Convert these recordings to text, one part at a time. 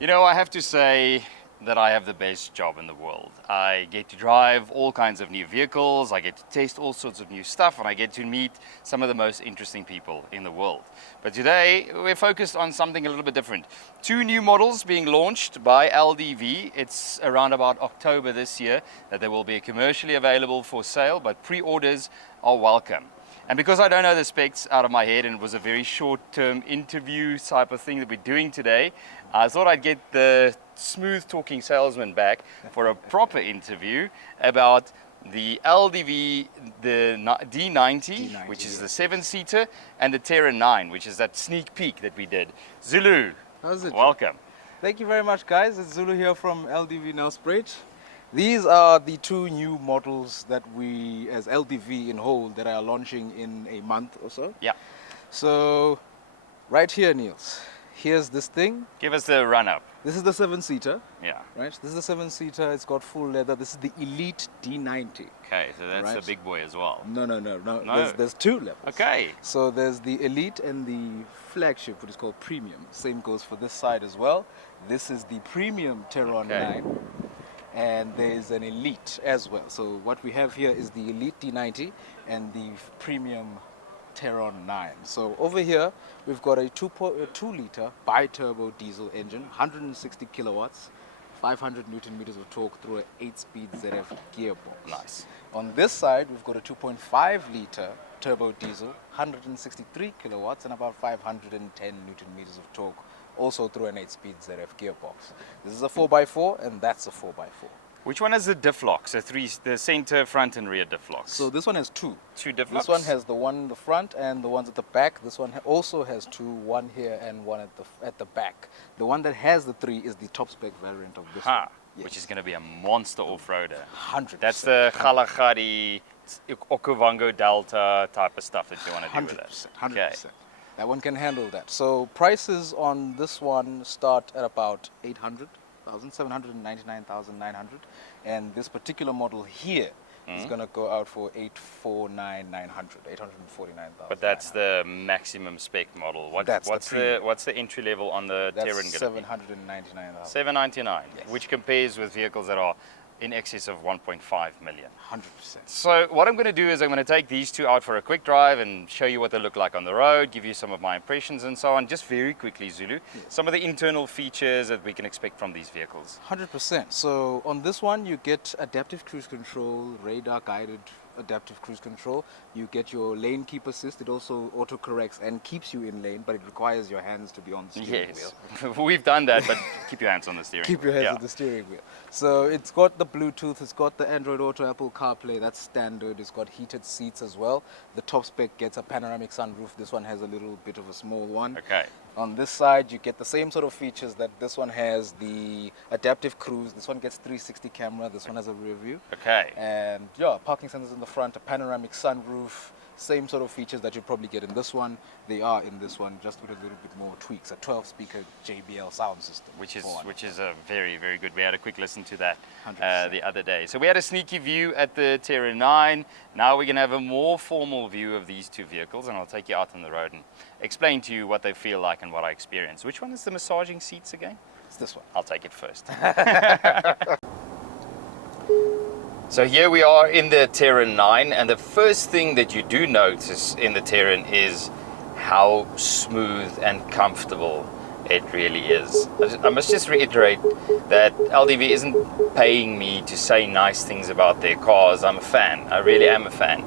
You know, I have to say that I have the best job in the world. I get to drive all kinds of new vehicles, I get to test all sorts of new stuff, and I get to meet some of the most interesting people in the world. But today, we're focused on something a little bit different. Two new models being launched by LDV. It's around about October this year that they will be commercially available for sale, but pre-orders are welcome. And because I don't know the specs out of my head, and it was a very short-term interview type of thing that we're doing today, I thought I'd get the smooth-talking salesman back for a proper interview about the LDV D90, which is the 7-seater, and the Terron 9, which is that sneak peek that we did. Zulu, how's it? welcome. Thank you very much, guys. It's Zulu here from LDV Nelspruit. These are the two new models that we, as LDV in whole, that are launching in a month or so. Yeah. So, right here, Niels, here's this thing. Give us the run-up. This is the 7-seater. Yeah. Right? This is the 7-seater. It's got full leather. This is the Elite D90. Okay, so that's Right. the big boy as well. No. No. There's two levels. Okay. So there's the Elite and the flagship, which is called Premium. Same goes for this side as well. This is the Premium Terron 9. And there's an Elite as well. So what we have here is the Elite D90 and the Premium Terron 9. So over here we've got a 2-liter bi-turbo diesel engine, 160 kilowatts, 500 Newton meters of torque through an 8-speed ZF gearbox. Nice. On this side we've got a 2.5-liter turbo diesel, 163 kilowatts and about 510 Newton meters of torque, also through an 8-speed ZF gearbox. This is a 4x4 and that's a 4x4. Which one has the diff locks? The center, front, and rear diff locks. So this one has two. Two diff This locks? one has the one in the front and the ones at the back. This one also has two, one here and one at the back. The one that has the three is the top spec variant of this one. Yes. Which is going to be a monster off-roader. 100%. That's the Galagadi, Okavango Delta type of stuff that you want to do with it. 100%. Okay. That one can handle that. So prices on this one start at about 800,000, 799,900, and this particular model here is going to go out for 849,900, 849,000. But that's the maximum spec model. What's the entry level on the Terron going to be? 799,000. 799, Yes. which compares with vehicles that are in excess of 1.5 million. 100%. So what I'm going to do is I'm going to take these two out for a quick drive and show you what they look like on the road, give you some of my impressions and so on. Just very quickly, Zulu, some of the internal features that we can expect from these vehicles. 100%. So on this one you get adaptive cruise control, radar guided adaptive cruise control. You get your lane keep assist. It also auto corrects and keeps you in lane, but it requires your hands to be on the steering wheel. We've done that, but keep your hands on the steering wheel. Keep your hands on the steering wheel. So it's got the Bluetooth, it's got the Android Auto, Apple CarPlay, that's standard. It's got heated seats as well. The top spec gets a panoramic sunroof. This one has a little bit of a small one. Okay. On this side, you get the same sort of features that this one has, the adaptive cruise. This one gets 360 camera. This one has a rear view. Okay. And yeah, parking sensors in the front, a panoramic sunroof. Same sort of features that you probably get in this one. They are in this one, just with a little bit more tweaks. A 12-speaker JBL sound system. Which is a very, very good. We had a quick listen to that 100%. the other day. So we had a sneaky view at the Terron 9. Now we're going to have a more formal view of these two vehicles, and I'll take you out on the road and explain to you what they feel like and what I experience. Which one is the massaging seats again? It's this one. I'll take it first. So here we are in the Terron 9, and the first thing that you do notice in the Terron is how smooth and comfortable it really is. I must just reiterate that LDV isn't paying me to say nice things about their cars. I'm a fan. I really am a fan.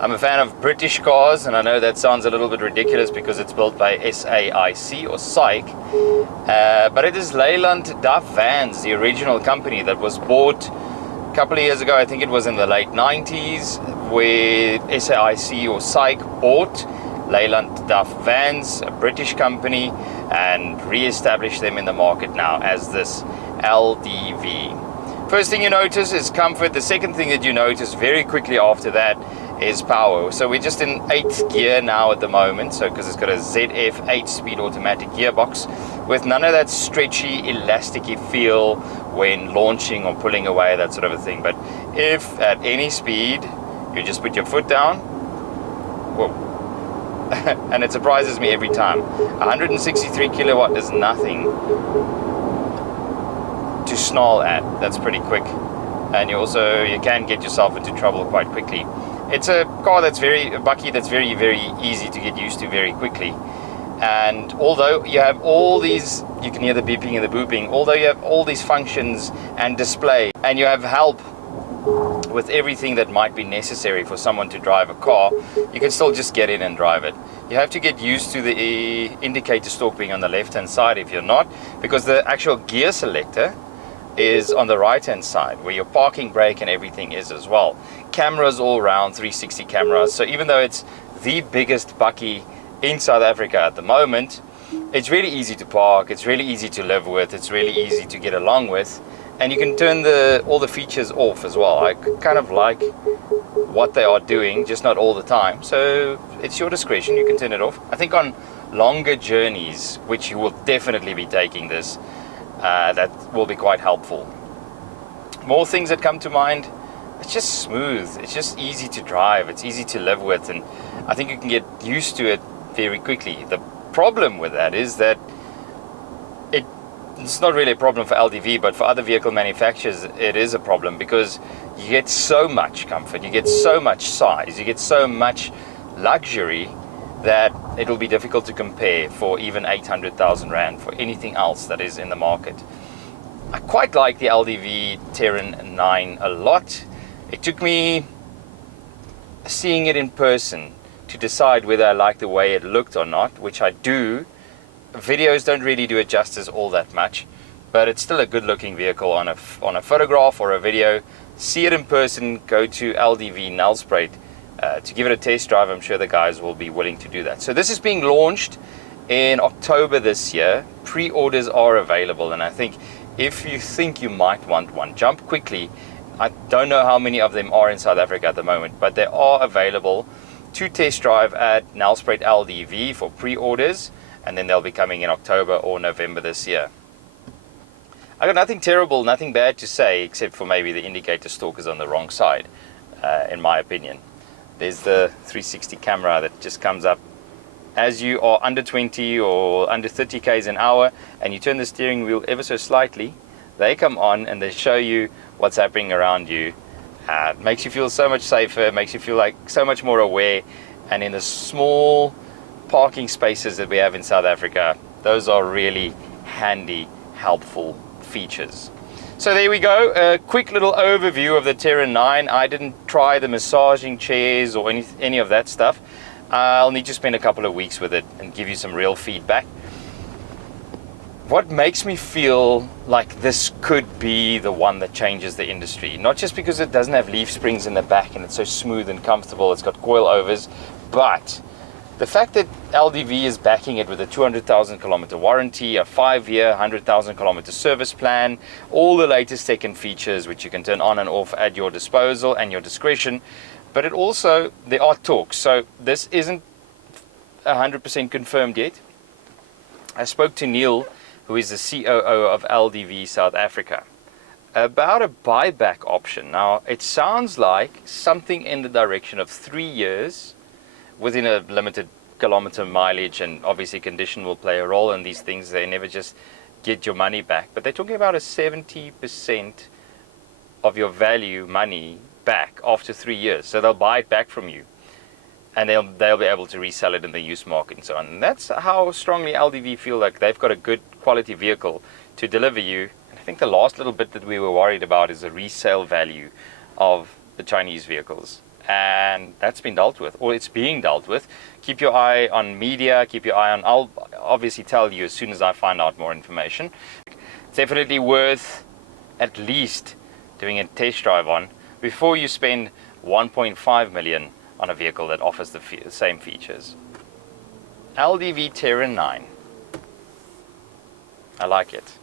I'm a fan of British cars, and I know that sounds a little bit ridiculous because it's built by SAIC or SAIC, but it is Leyland Duff Vans, the original company that was bought a couple of years ago. I think it was in the late 90s, where SAIC or SAIC bought Leyland Duff Vans, a British company, and re-established them in the market now as this LDV. First thing you notice is comfort. The second thing that you notice very quickly after that is power. So we're just in 8th gear now at the moment, so because it's got a ZF 8-speed automatic gearbox with none of that stretchy, elasticy feel when launching or pulling away, that sort of a thing. But if at any speed you just put your foot down, whoa, and it surprises me every time. 163 kilowatt is nothing to snarl at. That's pretty quick, and you can get yourself into trouble quite quickly. It's a car that's a bakkie that's very, very easy to get used to very quickly. And although you have all these, you can hear the beeping and the booping, although you have all these functions and display, and you have help with everything that might be necessary for someone to drive a car, you can still just get in and drive it. You have to get used to the indicator stalk being on the left hand side if you're not, because the actual gear selector is on the right hand side where your parking brake and everything is as well. Cameras all around, 360 cameras. So even though it's the biggest bakkie in South Africa at the moment, it's really easy to park, it's really easy to live with, it's really easy to get along with, and you can turn all the features off as well. I kind of like what they are doing, just not all the time, so it's your discretion, you can turn it off. I think on longer journeys, which you will definitely be taking this, that will be quite helpful. More things that come to mind: it's just smooth, it's just easy to drive, it's easy to live with, and I think you can get used to it very quickly. The problem with that is that it's not really a problem for LDV, but for other vehicle manufacturers it is a problem, because you get so much comfort, you get so much size, you get so much luxury that it'll be difficult to compare for even 800,000 Rand for anything else that is in the market. I quite like the LDV Terron 9 a lot. It took me seeing it in person to decide whether I like the way it looked or not, which I do. Videos don't really do it justice all that much, but it's still a good looking vehicle on a photograph or a video. See it in person, go to LDV Nelspruit to give it a test drive. I'm sure the guys will be willing to do that. So this is being launched in October this year. Pre-orders are available, and I think if you think you might want one, jump quickly. I don't know how many of them are in South Africa at the moment, but they are available to test drive at Nelspruit LDV for pre-orders, and then they'll be coming in October or November this year. I got nothing terrible, nothing bad to say, except for maybe the indicator stalk is on the wrong side, in my opinion. There's the 360 camera that just comes up as you are under 20 or under 30 k's an hour, and you turn the steering wheel ever so slightly. They come on and they show you what's happening around you. It makes you feel so much safer, makes you feel like so much more aware, and in the small parking spaces that we have in South Africa, those are really handy, helpful features. So there we go, a quick little overview of the Terron 9. I didn't try the massaging chairs or any of that stuff. I'll need to spend a couple of weeks with it and give you some real feedback. What makes me feel like this could be the one that changes the industry, not just because it doesn't have leaf springs in the back and it's so smooth and comfortable, it's got coilovers, but the fact that LDV is backing it with a 200,000 kilometer warranty, a 5-year, 100,000 kilometer service plan, all the latest tech and features which you can turn on and off at your disposal and your discretion. But it also, there are talks, so this isn't 100% confirmed yet. I spoke to Neil, who is the COO of LDV South Africa, about a buyback option. Now, it sounds like something in the direction of 3 years within a limited kilometer mileage, and obviously condition will play a role in these things. They never just get your money back, but they're talking about a 70% of your value money back after 3 years. So they'll buy it back from you, and they'll be able to resell it in the used market and so on. And that's how strongly LDV feel like they've got a good quality vehicle to deliver you. And I think the last little bit that we were worried about is the resale value of the Chinese vehicles. And that's been dealt with, or it's being dealt with. Keep your eye on media, keep your eye on, I'll obviously tell you as soon as I find out more information. It's definitely worth at least doing a test drive on before you spend 1.5 million on a vehicle that offers the same features. LDV Terron 9. I like it.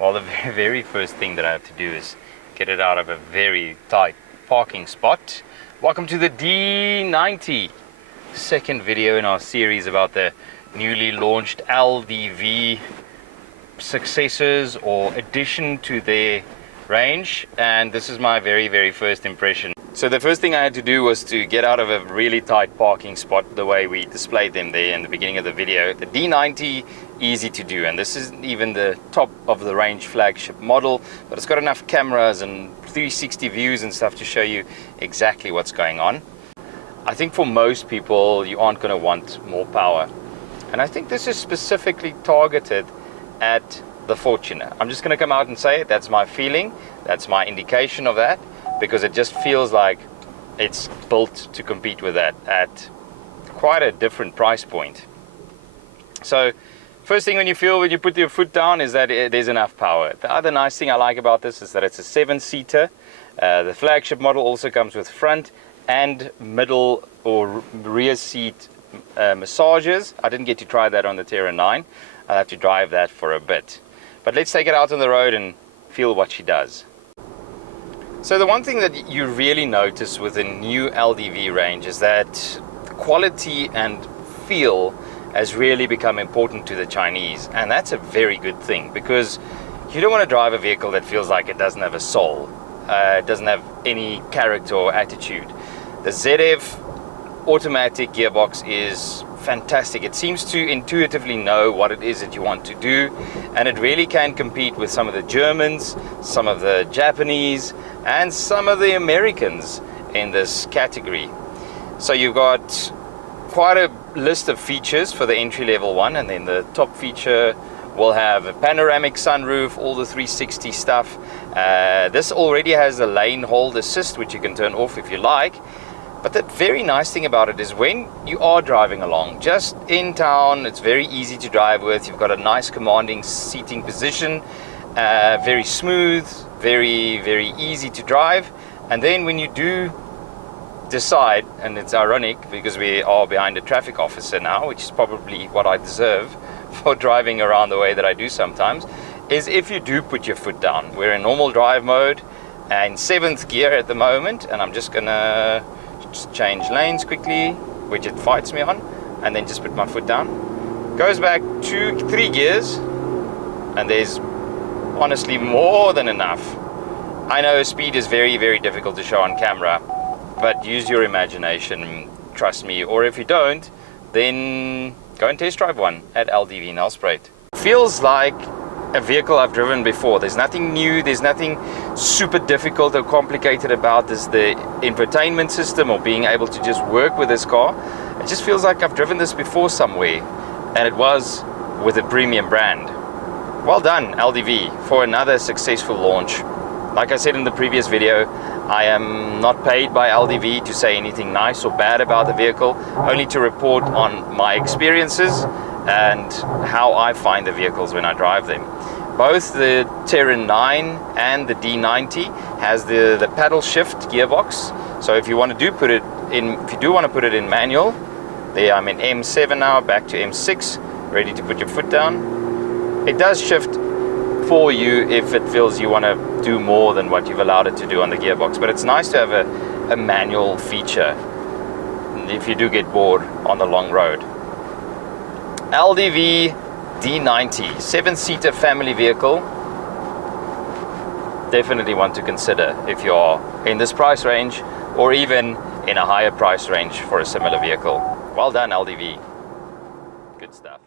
Well, the very first thing that I have to do is get it out of a very tight parking spot. Welcome to the D90, second video in our series about the newly launched LDV successors or addition to their range, and this is my very first impression. So the first thing I had to do was to get out of a really tight parking spot, the way we displayed them there in the beginning of the video. The D90, easy to do, and this isn't even the top of the range flagship model, but it's got enough cameras and 360 views and stuff to show you exactly what's going on. I think for most people, you aren't going to want more power. And I think this is specifically targeted at the Fortuner. I'm just going to come out and say it. That's my feeling. That's my indication of that, because it just feels like it's built to compete with that at quite a different price point. So first thing when you put your foot down is that there's enough power. The other nice thing I like about this is that it's a 7-seater. The flagship model also comes with front and middle or rear seat massagers. I didn't get to try that on the Terron 9. I'll have to drive that for a bit. But let's take it out on the road and feel what she does. So the one thing that you really notice with the new LDV range is that quality and feel has really become important to the Chinese, and that's a very good thing, because you don't want to drive a vehicle that feels like it doesn't have a soul, it doesn't have any character or attitude. The ZF automatic gearbox is fantastic. It seems to intuitively know what it is that you want to do, and it really can compete with some of the Germans, some of the Japanese, and some of the Americans in this category. So you've got quite a list of features for the entry-level one, and then the top feature will have a panoramic sunroof, all the 360 stuff. This already has a lane hold assist, which you can turn off if you like. But the very nice thing about it is when you are driving along, just in town, it's very easy to drive with. You've got a nice commanding seating position, very smooth, very, very easy to drive. And then when you do decide, and it's ironic because we are behind a traffic officer now, which is probably what I deserve for driving around the way that I do sometimes, is if you do put your foot down. We're in normal drive mode and 7th gear at the moment, and I'm just gonna change lanes quickly, which it fights me on, and then just put my foot down. Goes back 2-3 gears, and there's honestly more than enough. I know speed is very, very difficult to show on camera, but use your imagination, trust me, or if you don't, then go and test drive one at LDV Nelspruit. Feels like a vehicle I've driven before. There's nothing new, there's nothing super difficult or complicated about this, the infotainment system or being able to just work with this car. It just feels like I've driven this before somewhere, and it was with a premium brand. Well done, LDV, for another successful launch. Like I said in the previous video, I am not paid by LDV to say anything nice or bad about the vehicle, only to report on my experiences and how I find the vehicles when I drive them. Both the Terron 9 and the D90 has the paddle shift gearbox. So if you want to do put it in manual, there I'm in M7 now, back to M6, ready to put your foot down. It does shift for you if it feels you want to do more than what you've allowed it to do on the gearbox, but it's nice to have a manual feature if you do get bored on the long road. LDV D90, 7-seater family vehicle. Definitely one to consider if you're in this price range or even in a higher price range for a similar vehicle. Well done, LDV. Good stuff.